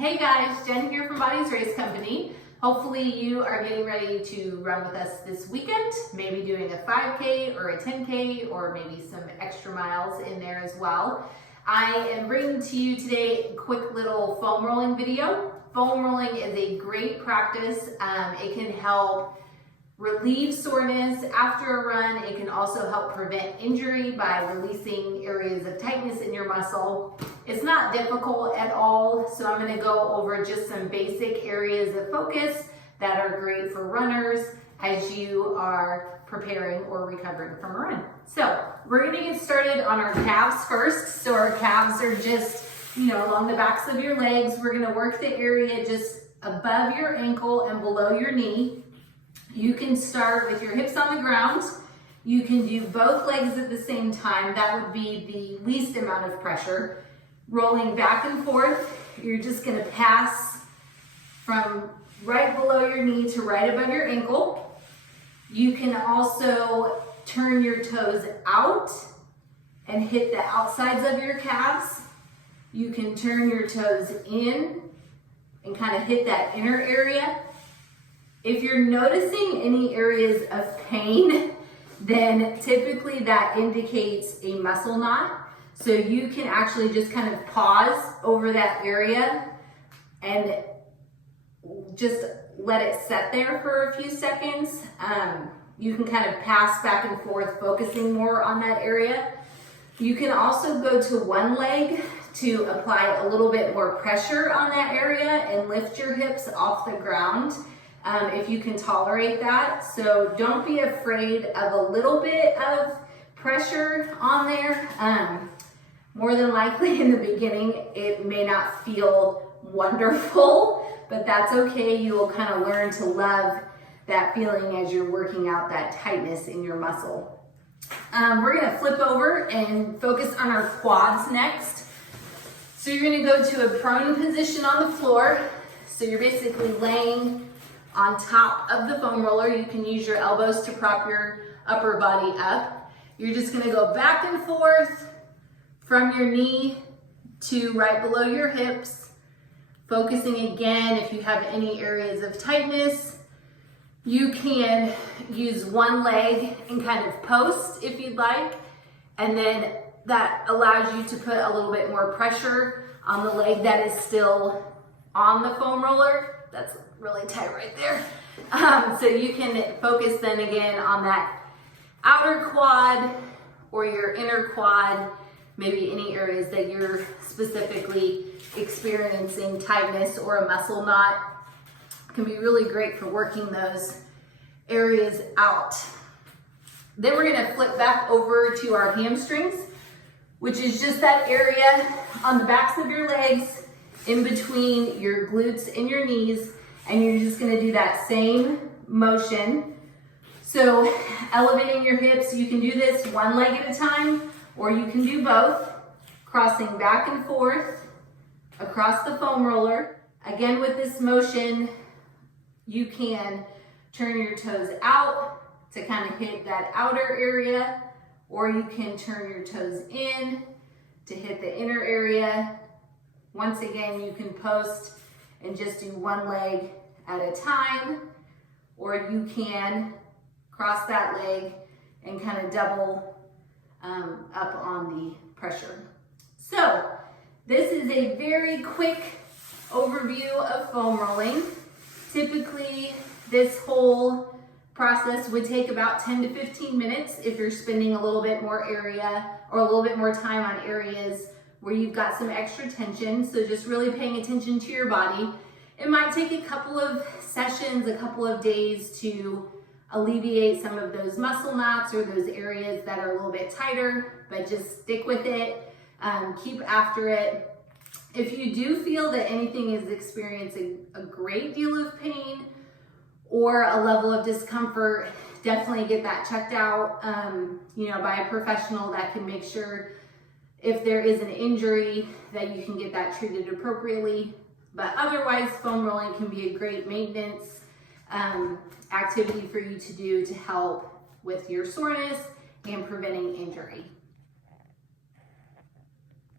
Hey guys, Jen here from Bodies Race Company. Hopefully you are getting ready to run with us this weekend, maybe doing a 5K or a 10K or maybe some extra miles in there as well. I am bringing to you today a quick little foam rolling video. Foam rolling is a great practice. It can help relieve soreness after a run. It can also help prevent injury by releasing areas of tightness in your muscle. It's not difficult at all, so I'm going to go over just some basic areas of focus that are great for runners as you are preparing or recovering from a run. So we're going to get started on our calves first. So our calves are just, along the backs of your legs. We're going to work the area just above your ankle and below your knee. You can start with your hips on the ground. You can do both legs at the same time. That would be the least amount of pressure. Rolling back and forth, you're just gonna pass from right below your knee to right above your ankle. You can also turn your toes out and hit the outsides of your calves. You can turn your toes in and kind of hit that inner area. If you're noticing any areas of pain, then typically that indicates a muscle knot. So you can actually just kind of pause over that area and just let it set there for a few seconds. You can kind of pass back and forth, focusing more on that area. You can also go to one leg to apply a little bit more pressure on that area and lift your hips off the ground. If you can tolerate that. So don't be afraid of a little bit of pressure on there. More than likely in the beginning, it may not feel wonderful, but that's okay. You will kind of learn to love that feeling as you're working out that tightness in your muscle. We're gonna flip over and focus on our quads next. So you're gonna go to a prone position on the floor. So you're basically laying on top of the foam roller. You can use your elbows to prop your upper body up. You're just gonna go back and forth from your knee to right below your hips, focusing again if you have any areas of tightness. You can use one leg and kind of post if you'd like, and then that allows you to put a little bit more pressure on the leg that is still on the foam roller. That's really tight right there. So you can focus then again on that outer quad or your inner quad, maybe any areas that you're specifically experiencing tightness or a muscle knot. Can be really great for working those areas out. Then we're gonna flip back over to our hamstrings, which is just that area on the backs of your legs in between your glutes and your knees. And you're just gonna do that same motion. So elevating your hips, you can do this one leg at a time, or you can do both, crossing back and forth across the foam roller. Again, with this motion, you can turn your toes out to kind of hit that outer area, or you can turn your toes in to hit the inner area. Once again, you can post and just do one leg at a time, or you can cross that leg and kind of double up on the pressure. So this is a very quick overview of foam rolling. Typically, this whole process would take about 10 to 15 minutes if you're spending a little bit more area or a little bit more time on areas where you've got some extra tension. So just really paying attention to your body. It might take a couple of sessions, a couple of days to alleviate some of those muscle knots or those areas that are a little bit tighter, but just stick with it, keep after it. If you do feel that anything is experiencing a great deal of pain or a level of discomfort, definitely get that checked out, by a professional that can make sure if there is an injury that you can get that treated appropriately. But otherwise, foam rolling can be a great maintenance activity for you to do to help with your soreness and preventing injury.